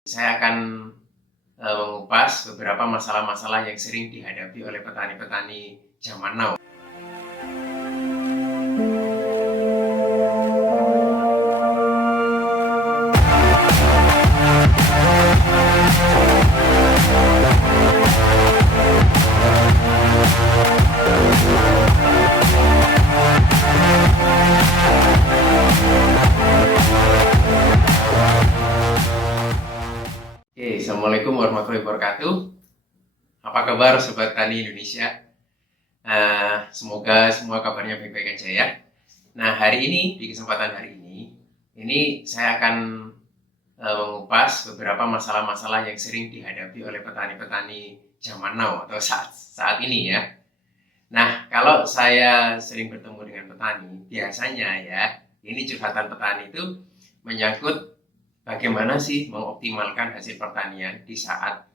Saya akan mengupas beberapa masalah-masalah yang sering dihadapi oleh petani-petani zaman now. Oke, Assalamualaikum warahmatullahi wabarakatuh. Apa kabar Sobat Tani Indonesia? Semoga semua kabarnya baik-baik aja ya. Nah, hari ini, di kesempatan hari ini saya akan mengupas beberapa masalah-masalah yang sering dihadapi oleh petani-petani zaman now atau saat ini ya. Nah, kalau saya sering bertemu dengan petani, biasanya ya, ini curhatan petani itu menyangkut bagaimana sih mengoptimalkan hasil pertanian di saat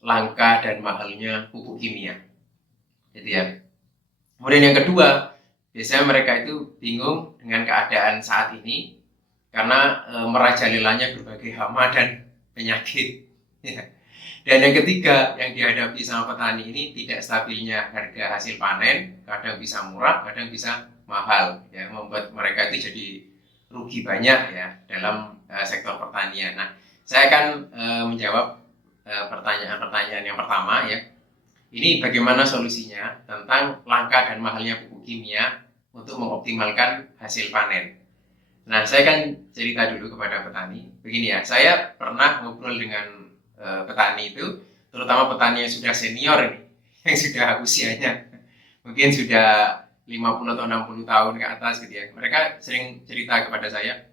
langka dan mahalnya pupuk kimia. Gitu ya. Kemudian yang kedua, biasanya mereka itu bingung dengan keadaan saat ini karena merajalelanya berbagai hama dan penyakit. Dan yang ketiga yang dihadapi sama petani ini tidak stabilnya harga hasil panen, kadang bisa murah, kadang bisa mahal, ya, membuat mereka itu jadi rugi banyak ya dalam sektor pertanian. Nah, saya akan menjawab pertanyaan-pertanyaan yang pertama ya. Ini bagaimana solusinya tentang langka dan mahalnya pupuk kimia untuk mengoptimalkan hasil panen. Nah, saya akan cerita dulu kepada petani. Begini ya, saya pernah ngobrol dengan petani itu, terutama petani yang sudah senior ini, yang sudah usianya mungkin sudah 50 atau 60 tahun ke atas gitu ya. Mereka sering cerita kepada saya,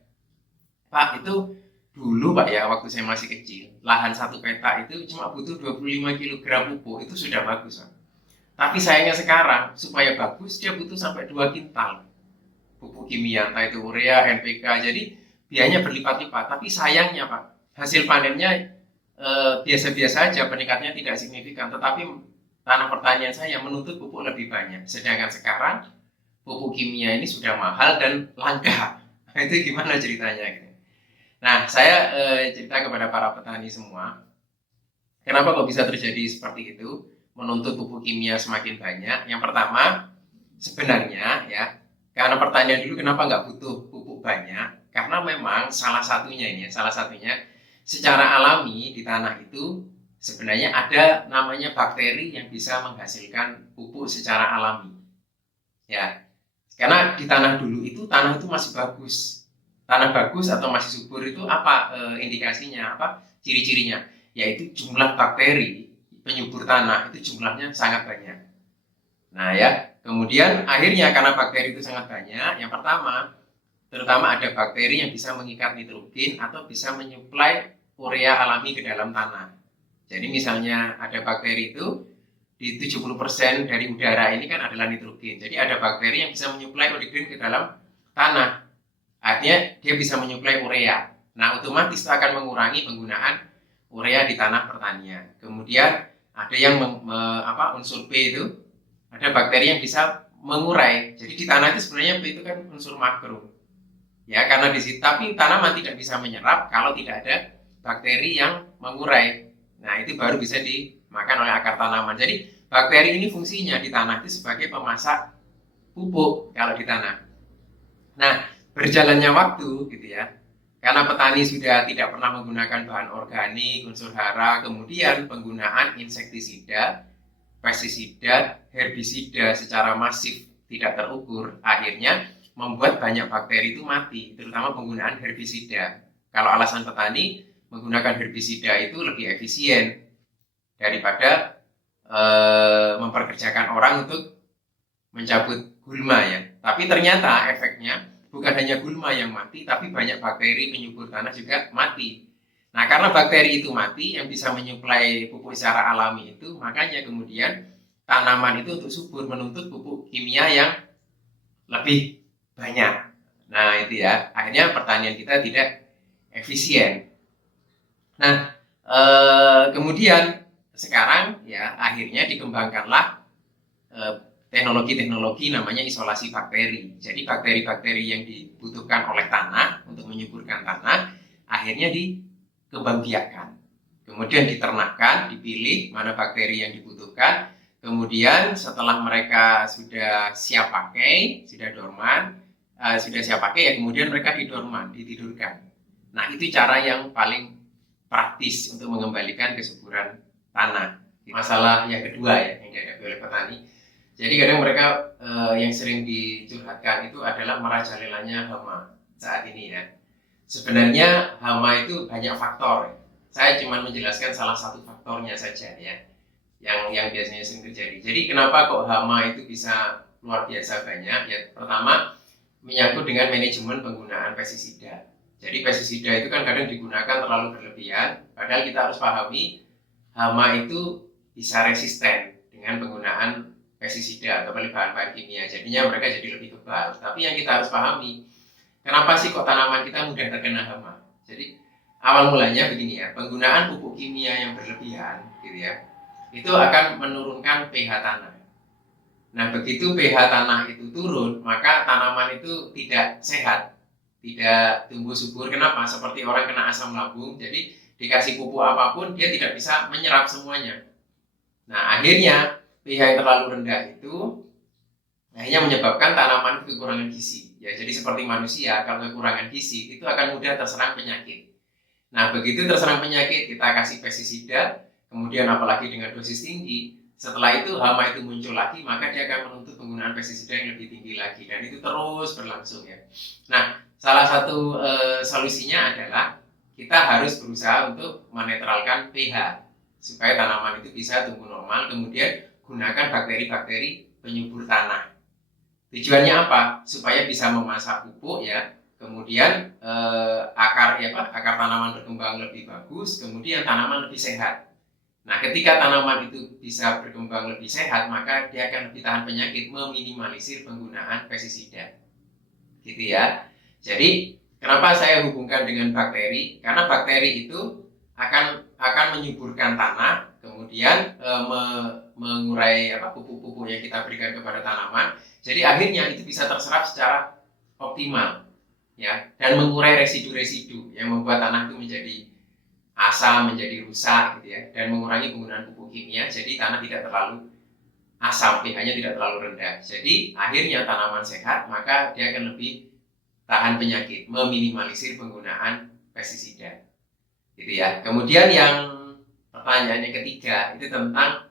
Pak, itu dulu Pak ya, waktu saya masih kecil, lahan satu peta itu cuma butuh 25 kg pupuk, itu sudah bagus Pak. Tapi sayangnya sekarang, supaya bagus, dia butuh sampai 2 kintal pupuk kimia, entah itu urea, NPK, jadi biayanya berlipat-lipat. Tapi sayangnya Pak, hasil panennya biasa-biasa aja, peningkatnya tidak signifikan, tetapi tanah pertanian saya menuntut pupuk lebih banyak. Sedangkan sekarang pupuk kimia ini sudah mahal dan langka. Itu gimana ceritanya? Nah, saya cerita kepada para petani semua, kenapa kok bisa terjadi seperti itu, menuntut pupuk kimia semakin banyak. Yang pertama, sebenarnya ya, karena pertanian dulu kenapa nggak butuh pupuk banyak, karena memang salah satunya secara alami di tanah itu sebenarnya ada namanya bakteri yang bisa menghasilkan pupuk secara alami. Ya, karena di tanah dulu itu tanah itu masih bagus. Tanah bagus atau masih subur itu apa indikasinya, apa ciri-cirinya? Yaitu jumlah bakteri penyubur tanah itu jumlahnya sangat banyak. Nah ya, kemudian akhirnya karena bakteri itu sangat banyak, yang pertama, terutama ada bakteri yang bisa mengikat nitrogen atau bisa menyuplai urea alami ke dalam tanah. Jadi misalnya ada bakteri itu, di 70% dari udara ini kan adalah nitrogen. Jadi ada bakteri yang bisa menyuplai nitrogen ke dalam tanah. Artinya dia bisa menyuplai urea. Nah, otomatis itu akan mengurangi penggunaan urea di tanah pertanian. Kemudian ada yang unsur P itu, ada bakteri yang bisa mengurai. Jadi di tanah itu sebenarnya P itu kan unsur makro. Ya, karena di situ tapi tanaman tidak bisa menyerap kalau tidak ada bakteri yang mengurai. Nah, itu baru bisa dimakan oleh akar tanaman. Jadi bakteri ini fungsinya di tanah itu sebagai pemasak pupuk kalau di tanah. Nah, berjalannya waktu gitu ya, karena petani sudah tidak pernah menggunakan bahan organik, unsur hara, kemudian penggunaan insektisida, pestisida, herbisida secara masif tidak terukur, akhirnya membuat banyak bakteri itu mati, terutama penggunaan herbisida. Kalau alasan petani menggunakan herbisida itu lebih efisien daripada memperkerjakan orang untuk mencabut gulma ya. Tapi ternyata efeknya bukan hanya gulma yang mati, tapi banyak bakteri penyubur tanah juga mati. Nah, karena bakteri itu mati yang bisa menyuplai pupuk secara alami itu, makanya kemudian tanaman itu untuk subur menuntut pupuk kimia yang lebih banyak. Nah, itu ya. Akhirnya pertanian kita tidak efisien. Nah, kemudian sekarang ya akhirnya dikembangkanlah teknologi-teknologi namanya isolasi bakteri. Jadi bakteri-bakteri yang dibutuhkan oleh tanah untuk menyuburkan tanah akhirnya kembangbiakan. Kemudian diternakkan, dipilih mana bakteri yang dibutuhkan. Kemudian setelah mereka sudah siap pakai, sudah dorman, sudah siap pakai, ya kemudian mereka didorman, ditidurkan. Nah, itu cara yang paling praktis untuk mengembalikan kesuburan tanah. Masalah yang kedua ya yang dihadapi oleh petani. Jadi kadang mereka yang sering dicurhatkan itu adalah merajalelanya hama saat ini ya. Sebenarnya hama itu banyak faktor. Saya cuma menjelaskan salah satu faktornya saja ya, yang biasanya sering terjadi. Jadi kenapa kok hama itu bisa luar biasa banyak? Ya pertama menyangkut dengan manajemen penggunaan pestisida. Jadi pestisida itu kan kadang digunakan terlalu berlebihan, padahal kita harus pahami hama itu bisa resisten dengan penggunaan pestisida atau bahan-bahan kimia. Jadinya mereka jadi lebih kebal. Tapi yang kita harus pahami, kenapa sih kok tanaman kita mudah terkena hama? Jadi awal mulanya begini ya, penggunaan pupuk kimia yang berlebihan gitu ya, itu akan menurunkan pH tanah. Nah, begitu pH tanah itu turun, maka tanaman itu tidak sehat, tidak tumbuh subur. Kenapa? Seperti orang kena asam lambung, jadi dikasih pupuk apapun dia tidak bisa menyerap semuanya. Nah, akhirnya pH yang terlalu rendah itu akhirnya menyebabkan tanaman kekurangan gizi. Ya, jadi seperti manusia, kalau kekurangan gizi itu akan mudah terserang penyakit. Nah, begitu terserang penyakit, kita kasih pestisida, kemudian apalagi dengan dosis tinggi, setelah itu hama itu muncul lagi, maka dia akan menuntut penggunaan pestisida yang lebih tinggi lagi, dan itu terus berlangsung ya. Nah, salah satu solusinya adalah kita harus berusaha untuk menetralkan pH supaya tanaman itu bisa tumbuh normal. Kemudian gunakan bakteri-bakteri penyubur tanah. Tujuannya apa? Supaya bisa memasak pupuk ya. Kemudian akar tanaman berkembang lebih bagus, kemudian tanaman lebih sehat. Nah, ketika tanaman itu bisa berkembang lebih sehat, maka dia akan lebih tahan penyakit, meminimalisir penggunaan pestisida. Gitu ya. Jadi, kenapa saya hubungkan dengan bakteri? Karena bakteri itu akan menyuburkan tanah, kemudian mengurai pupuk-pupuk yang kita berikan kepada tanaman. Jadi akhirnya itu bisa terserap secara optimal. Ya, dan mengurai residu-residu yang membuat tanah itu menjadi asam, menjadi rusak gitu ya, dan mengurangi penggunaan pupuk kimia, jadi tanah tidak terlalu asam, pH-nya tidak terlalu rendah. Jadi akhirnya tanaman sehat, maka dia akan lebih tahan penyakit, meminimalisir penggunaan pestisida. Gitu ya. Kemudian yang pertanyaannya ketiga itu tentang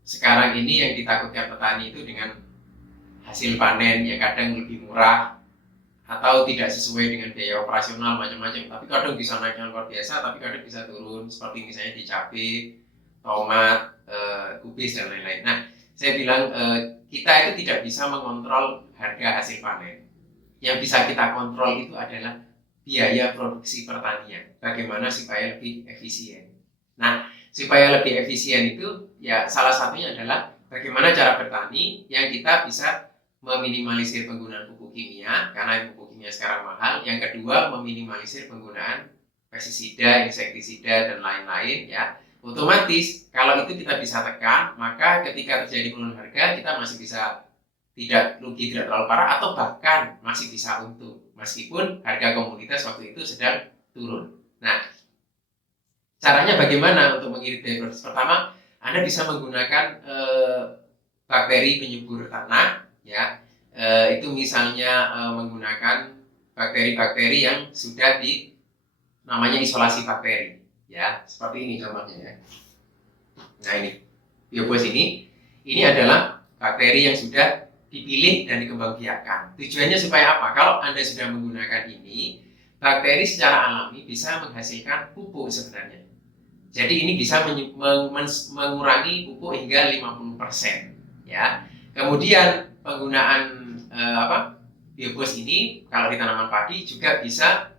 sekarang ini yang ditakutkan petani itu dengan hasil panen yang kadang lebih murah atau tidak sesuai dengan biaya operasional macam-macam, tapi kadang bisa naik yang luar biasa, tapi kadang bisa turun, seperti misalnya di cabai, tomat, kubis dan lain-lain. Nah, saya bilang kita itu tidak bisa mengontrol harga hasil panen. Yang bisa kita kontrol itu adalah biaya produksi pertanian. Bagaimana supaya lebih efisien. Nah, supaya lebih efisien itu ya salah satunya adalah bagaimana cara bertani yang kita bisa meminimalisir penggunaan pupuk kimia, karena pupuk kimia sekarang mahal. Yang kedua, meminimalisir penggunaan pestisida, insektisida, dan lain-lain ya. Otomatis kalau itu kita bisa tekan, maka ketika terjadi penurunan harga, kita masih bisa tidak rugi, tidak terlalu parah, atau bahkan masih bisa untung meskipun harga komoditas waktu itu sedang turun. Nah, caranya bagaimana untuk mengirit proses? Pertama, Anda bisa menggunakan bakteri penyubur tanah ya, itu misalnya menggunakan bakteri-bakteri yang sudah namanya isolasi bakteri ya, seperti ini contohnya ya. Nah, ini biobos ini adalah bakteri yang sudah dipilih dan dikembangbiakan. Tujuannya supaya apa? Kalau Anda sudah menggunakan ini, bakteri secara alami bisa menghasilkan pupuk sebenarnya. Jadi ini bisa mengurangi pupuk hingga 50% ya. Kemudian penggunaan biobos ini kalau di tanaman padi juga bisa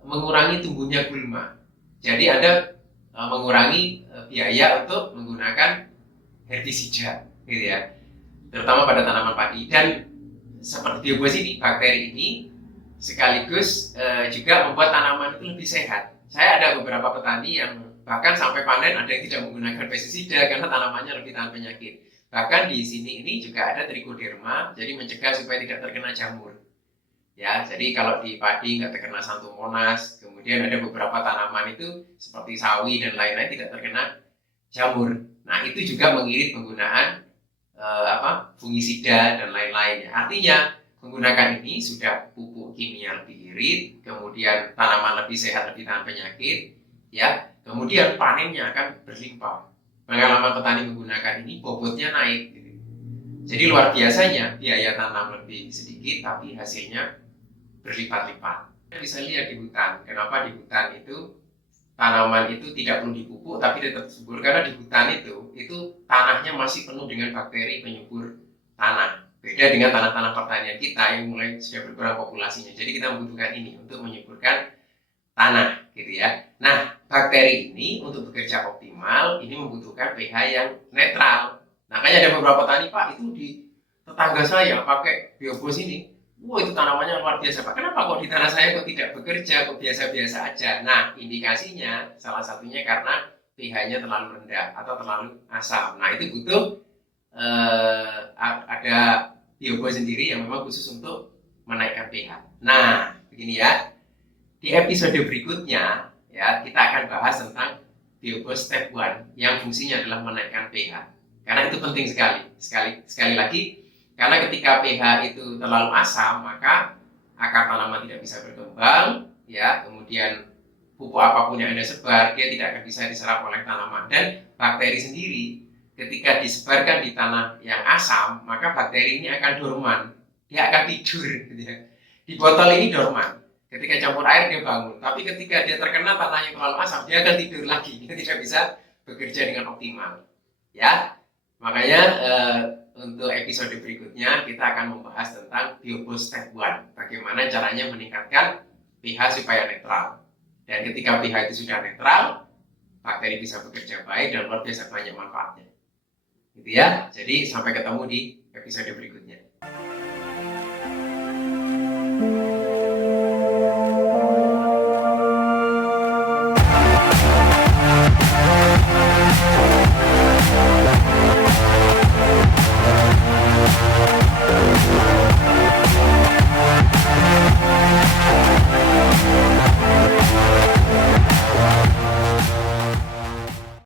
mengurangi tumbuhnya gulma. Jadi Anda mengurangi biaya untuk menggunakan herbisida gitu ya, terutama pada tanaman padi. Dan seperti biobos ini, bakteri ini sekaligus juga membuat tanaman itu lebih sehat. Saya ada beberapa petani yang bahkan sampai panen ada yang tidak menggunakan pestisida karena tanamannya lebih tahan penyakit. Bahkan di sini ini juga ada trichoderma, jadi mencegah supaya tidak terkena jamur. Ya, jadi kalau di padi nggak terkena Xanthomonas, kemudian ada beberapa tanaman itu seperti sawi dan lain-lain tidak terkena jamur. Nah, itu juga mengirit penggunaan fungisida dan lain-lain. Artinya menggunakan ini sudah pupuk kimia lebih irit, kemudian tanaman lebih sehat, lebih tahan penyakit, ya. Kemudian panennya akan berlimpah. Pengalaman petani menggunakan ini bobotnya naik. Gitu. Jadi luar biasanya biaya tanam lebih sedikit, tapi hasilnya berlipat-lipat. Bisa lihat di hutan. Kenapa di hutan itu tanaman itu tidak perlu dipupuk tapi tetap subur, karena di hutan itu tanahnya masih penuh dengan bakteri penyubur tanah. Beda dengan tanah-tanah pertanian kita yang mulai sudah berkurang populasinya. Jadi kita membutuhkan ini untuk menyuburkan tanah, gitu ya. Nah, bakteri ini untuk bekerja optimal ini membutuhkan pH yang netral. Makanya ada beberapa petani, Pak, itu di tetangga saya pakai biobos ini. Wah, itu tanamannya luar biasa, Pak. Kenapa kok di tanah saya kok tidak bekerja, kok biasa-biasa aja? Nah, indikasinya salah satunya karena pH-nya terlalu rendah atau terlalu asam. Nah, itu butuh ada biobos sendiri yang memang khusus untuk menaikkan pH. Nah, begini ya. Di episode berikutnya, ya, kita akan bahas tentang biobos step 1 yang fungsinya adalah menaikkan pH. Karena itu penting sekali. Sekali lagi, karena ketika pH itu terlalu asam, maka akar tanaman tidak bisa berkembang, ya. Kemudian pupuk apapun yang Anda sebar, dia tidak akan bisa diserap oleh tanaman. Dan bakteri sendiri, ketika disebarkan di tanah yang asam, maka bakteri ini akan dorman. Dia akan tidur. Gitu ya. Di botol ini dorman. Ketika campur air dia bangun. Tapi ketika dia terkena tanah yang terlalu asam, dia akan tidur lagi. Dia tidak bisa bekerja dengan optimal. Ya, makanya untuk episode berikutnya kita akan membahas tentang biobos step 1. Bagaimana caranya meningkatkan pH supaya netral. Dan ketika pH itu sudah netral, bakteri bisa bekerja baik dan luar biasa banyak manfaatnya. Gitu ya. Jadi sampai ketemu di episode berikutnya.